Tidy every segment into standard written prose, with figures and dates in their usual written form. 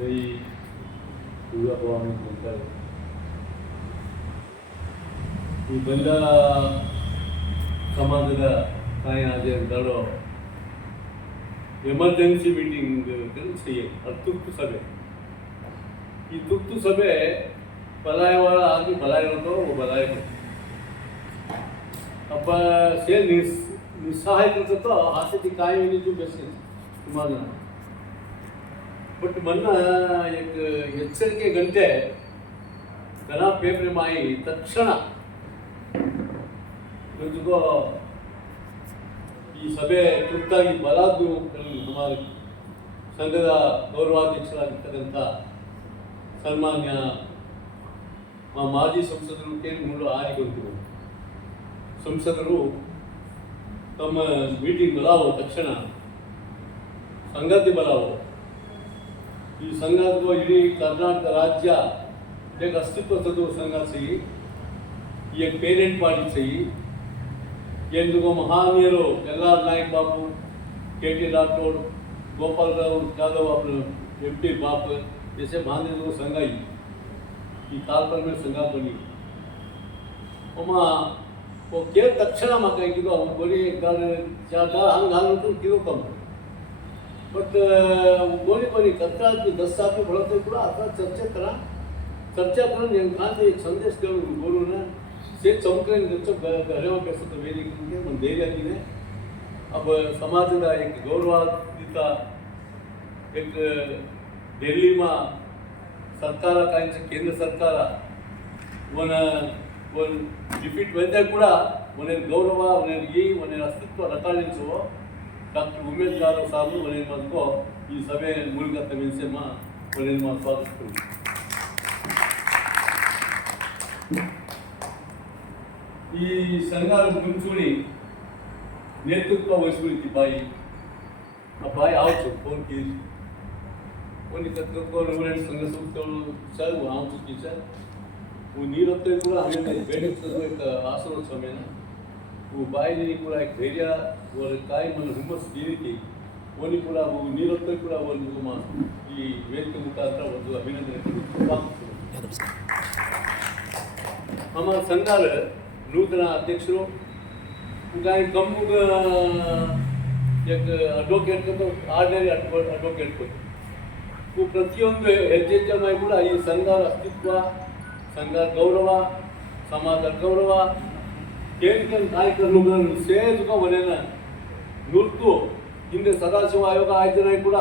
ಜೈ ಭವಾನಿ ಅಂತಾರೆ. ಈ ಬಂಜಾರ ಸಮಾಜದ ಕಾಯಿ ಆಜೆಂಡಾರೋ ಎಮರ್ಜೆನ್ಸಿ ಮೀಟಿಂಗ್ ತುರ್ತು ಸಭೆ. ಈ ತುರ್ತು ಸಭೆ ಬಲಾಯವಾಳ ಆಗಿ ಬಲಾಯಿರೋದು ಬಲಾಯ अब से निस्सहाय करतो हाथे ती काय वेली जो बेसे तुम्हाला बट मन्ना एक ಎಚ್ಚರಿಕೆ ಗಂಟೆ घना पेपर माई तक्षण जो ಈ ಸಭೆ ತುರ್ತಾಗಿ ಬಲಾದ್ದು ನಮ್ಮ ಸಂಘದ ಗೌರವಾಧ್ಯಕ್ಷರಾಗಿರ್ತಕ್ಕಂಥ ಸನ್ಮಾನ್ಯ ಮಾಜಿ ಸಂಸದರು ಕೇಳಿ ಮುಳ್ಳು ಆರಿಗೊಂಡಿರು ಸಂಸದರು ತಮ್ಮ ಮೀಟಿಂಗ್ ಬಲಾವೋ ತಕ್ಷಣ ಸಂಗತಿ ಬಲಾವೋ ಈ ಸಂಘದ ಇಡೀ ಕರ್ನಾಟಕ ರಾಜ್ಯ एक अस्तित्व सदो संघ से एक पेरेंट पार्टी से ఎందుకో మహానీయులు ఎల్ఆర్ నాయక్ బాబు केटी राठौड़ गोपाल राव यादव अपने एमपी बाप जैसे महानీయులు संघ ಈ ಕಾಲ್ಪಲ್ में संघ बनी ओमा वो के तक्षण मका किलो हम बोली ज्यादा हंग हाल तो किलो कम बट बोली बोली कत्रा 10 साल के बढ़ते पूरा आता चर्चा करून नेमकांचे एक संदेश देऊन बोलून से चमकन घरेवर बेसतो वेदिके मन धैर्याने अब समाजದ एक गौरवान्वित एक दिल्ली में सरकार कायचं केंद्र सरकार वन डिफीट वैद्य ಕೂಡ ಮನೆ ಗೌರವ ಮನೆ ಅಸ್ತಿತ್ವ ರಕಾಳಿಸುವ ಡಾಕ್ಟರ್ ಉಮೇಶ್ ಜಾಧವ್ ಸಾಹೇಬ್ ಮನೆ ಮनको ಈ ಸಭೆ ಮೂಲಕ ತಮಿಳ್ಸೆಮ ಮನೆ ಸ್ವಾಗತ ಈ ಸಂಘದ ಮುಂಚೂಣಿ ನೇತೃತ್ವ ವಹಿಸಿಕೊಳ್ಳಿ ಬಾಯಿ ಆ ಬಾಯಿ ಆಯ್ತು ಫೋನ್ ಕಿ कोणी तत्वकोण संघ संस्थेಗಳು सर आमचं टीचर वो नीरत्व ಕೂಡ हमें भेटत एक आसरो समय वो बाई ಕೂಡ एक धैर्य और काय मन हुम्मस दीरी कोणी ಕೂಡ वो नीरत्व ಕೂಡ ಒಂದು ಈ ವೇದಿಕೆ ಮುಖಾಂತರ ಒಂದು ಅಭಿನಂದನೆ हमारा संघाल नूतन अध्यक्षರು उगाई कम एक एडवोकेट को आर्डिनरी एडवोकेट को वो ಪ್ರತಿಯೊಂದು ಹೆಜ್ಜೆ ಮಾಡಿ ಕೂಡ ಈ ಸಂಘದ ಅಸ್ತಿತ್ವ ಸಂಘದ ಗೌರವ ಸಮಾಜದ ಗೌರವ ಕೇಂದ್ರ ನಾಯಕರುಗಳನ್ನು ಸೇರಿಸುವ ಮನೆಯನ್ನ ನುರ್ತು ಹಿಂದೆ ಸದಾಶಿವ ಆಯೋಗ ಆಯ್ತು ಕೂಡ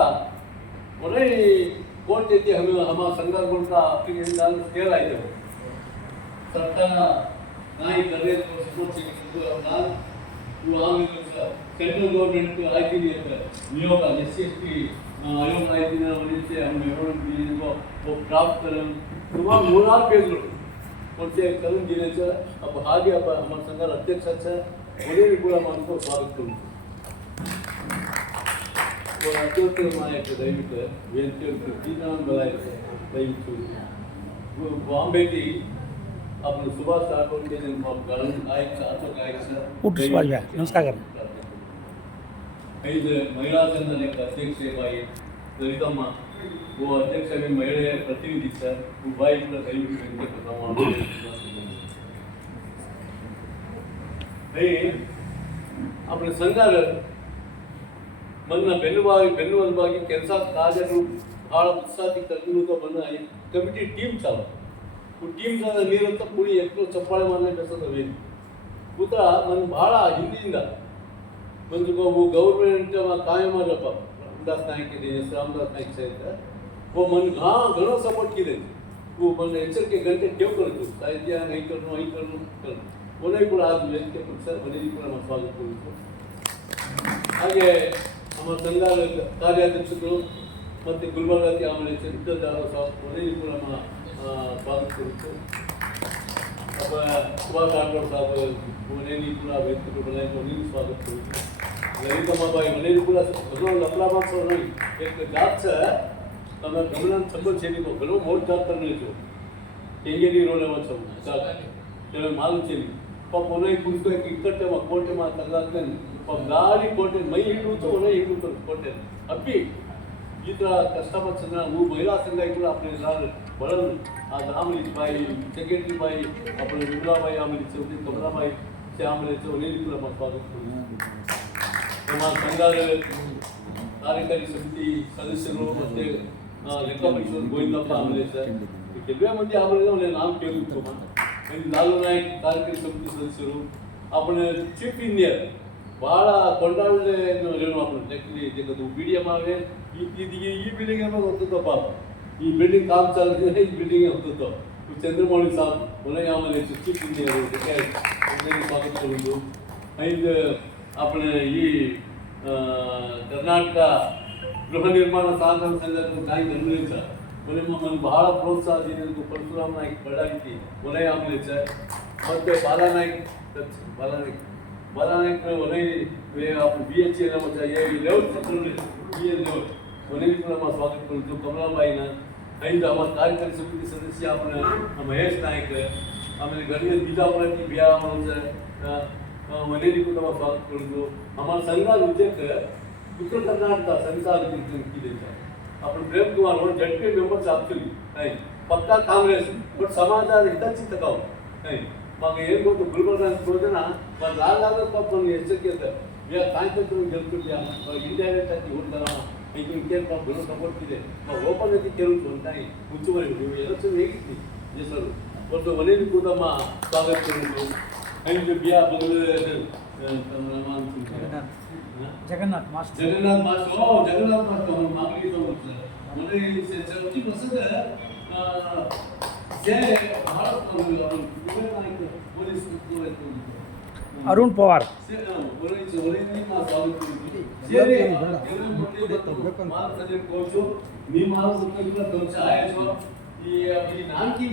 ಒಳ್ಳೆ ಕೋರ್ಟ್ ಐತಿ ನಮ್ಮ ಸಂಘದ ಮೂಲಕ ಅಪ್ಲಿಕೇಶನ್ ಸ್ಕೇಲ್ ಆಯ್ತು ಸರ್ಕಾರ ನಾಯಿ ಕರೆ ನಾನು सेंट्रल गवर्नमेंट को आई थी नियोग SC/ST आयोग आई थी ना वजह से हम मेमोरेंडम वो ड्राफ्ट करें सुमार 3 पेज कोणते करून दिल्याचं अब हागे अब हमारे संघ अध्यक्षाचं वडील ಕೂಡ मानको स्वागत करू वो अत्यंत मायक दयविಟ್ಟು ವೇದಿಕೆ ದಿನಾಂಕ ಬಲಾಯಿಸಿ ದಯವಿಟ್ಟು ಬಾಂಬೆಗೆ अपने सुभाष राठौड़ के दिन गायक नमस्कार महिला संघ अध्यक्ष बाई ललितम्मा वो अध्यक्ष में महिला प्रतिनिधि सर वो बाई अपने संघ मन ಬೆನ್ನುವಾಗಿ ಕೆಲಸ ಕಾರ್ಯಗಳು ಬಹಳ ಉತ್ಸಾಹಿ ಕಲಿಯುವುದು ಮನ್ನ ಕಮಿಟಿ ಟೀಮ್ चालू टीम ನೀರಂತ ಕೂಡಿ ಎಷ್ಟು ಚಪ್ಪಾಳೆ ಮಾಡಲೇ ಬೇಸದವೆ ಕೂತ मन ಭಾಳ ಹಿಂದಿನಿಂದ ಒಂದು ಗೌರ್ಮೆಂಟ್ ಕಾಯಂ ಮಾಡಪ್ಪ रामदास नाईक रामदास नाईक साहेब वो मन घणो सपोर्ट केले वो मन एचरिके गंटे ठेव करतो साहित्य नहीं करनो कोणी ಕೂಡ आज ವೇದಿಕೆ ಸರ್ ಮನೆಯಲ್ಲಿ ಕೂಡ ನಾನು ಸ್ವಾಗತ ಕೋರುತ್ತೇನೆ ಹಾಗೆ ನಮ್ಮ ಸಂಘದ ಕಾರ್ಯಾಧ್ಯಕ್ಷರು ಮತ್ತು ಗುಲ್ಬರ್ಗಕ್ಕೆ ಆಮೇಲೆ ವಿಠಲ್ ಜಾಧವ್ ಸಾಹೇಬ್ ಮನೆಯಲ್ಲಿ ಕೂಡ स्वागत करूँ अब सुभाष राठौड़ साहब मने पूरा व्यक्ति को बनाए तो नहीं स्वागत करूँ ललितम्मा बाई मने पूरा भगवान लफलाबाद सर नहीं एक जात से तमें गमन संबंध छेनी तो घणो मोट जात करने जो केंगेली रोने वाला सब जात तेरे मालूम छेनी पर मने पूछतो एक इकट्ठे में कोर्ट में तगलाते पर गाड़ी कोर्ट मई हिंदू तो नहीं हिंदू तो कोर्ट अभी जिथं कस्टमर वो महिला संघ ऐकून आपले बळण आज आमलीची बाई सेक्रेटरी बाई आपण विमलाबाई आमली चौधरी कमलाबाई ते आमले चौधरी तुला स्वागत करू कार्यकारी समिती सदस्यರು ಮತ್ತೆ ಲೆಕ್ಕ ಪರಿಶೋಧಕ ಗೋವಿಂದಪ್ಪ ಆಮಲೆ ಸರ್ ಕೆಲವೇ ಮಂದಿ ಆಮಲೆ ನಾವು ಕೇಳಿದ್ರು लालू नाईक कार्यकारी समिती सदस्यರು आपण चीफ इंजिनियर ಭಾಳ ಕೊಂಡಾಳೆ ಹೇಳೋ आपण ऍक्च्युली जे कधी बीडीएम आहे ಈ बिल्डिंग मध्ये होतो पाप ಈ बिल्डिंग काम चालू आहे ಈ बिल्डिंग होतो चंद्रमौली साहेब बोले आम्हाला चीफ इंजिनियर होते काय त्यांनी स्वागत करू आणि आपण ಈ ಕರ್ನಾಟಕ ಗೃಹ ನಿರ್ಮಾಣ ಸಹಕಾರ ಸಂಘದ काही ಗಮನಿಸಿದ बोले मग ಭಾಳ ಪ್ರೋತ್ಸಾಹ ನೀಡಿದ್ದು ಪರಶುರಾಮ ನಾಯ್ಕ ಬಳ್ಳಾರಿ ಒಲಯ ಆಮಲೇಚ ಮತ್ತೆ ಬಾಲಾನಾಯ್ಕ ಒಲಯ आपण बीएचए ನಮಗೆ ಲೆವೆಲ್ ಸೆಕ್ರೆಟರಿ बीएल ಲೆವೆಲ್ ಒಲಯ ನಮ್ಮ ಸ್ವಾಗತ करतो कमलाबाईना आणि आम्हाला कार्यकारी समिती सदस्य आपण महेश नाईक आम्ही गणेश बिजापुराची बिया म्हणून ಒಲಯನಿಗೂ ನಮ್ಮ ಸ್ವಾಗತ करतो आम्हाला संघात उद्योग उत्तर कर्नाटक संघात केले आपण प्रेम कुमार म्हणून झटके मेंबर्स ऍक्च्युली नाही पक्का काँग्रेस बट समाजात हिताची तकाव नाही मग हे गोष्ट गुलबर्गा योजना पण लागलं पण ಎಚ್ಚರಿಕೆ या ಕಾರ್ಯಕ್ರಮ ಗೆಲ್ತಿದ್ಯಾ ಇಂಡಿಯಾಗೆ ಹೋಗ್ತಾರ ಇದನ್ನು ಕೇಳ್ತಾ ಬರೋ ಸಪೋರ್ಟ್ ಇದೆ ಓಪನ್ ಆಗಿ ಕೇಳೋದು ಅಂತಾಯಿ ಮುಚ್ಚುವರಿ ನೀವು ಎಲೆಕ್ಷನ್ ಹೇಗಿತ್ತು ಹೆಸರು ಒಂದು ಒಲೆಯಲ್ಲಿ ಕೂಡ ಸ್ವಾಗತ ಕರೆದು ಐದು ಬಿಯಾ ಬಂಗಲೆ जगन्नाथ मास्टर जगन्नाथ मास्टर मागणी तो म्हणजे 70% जे भारत पोलीस अरुण पवार मी मला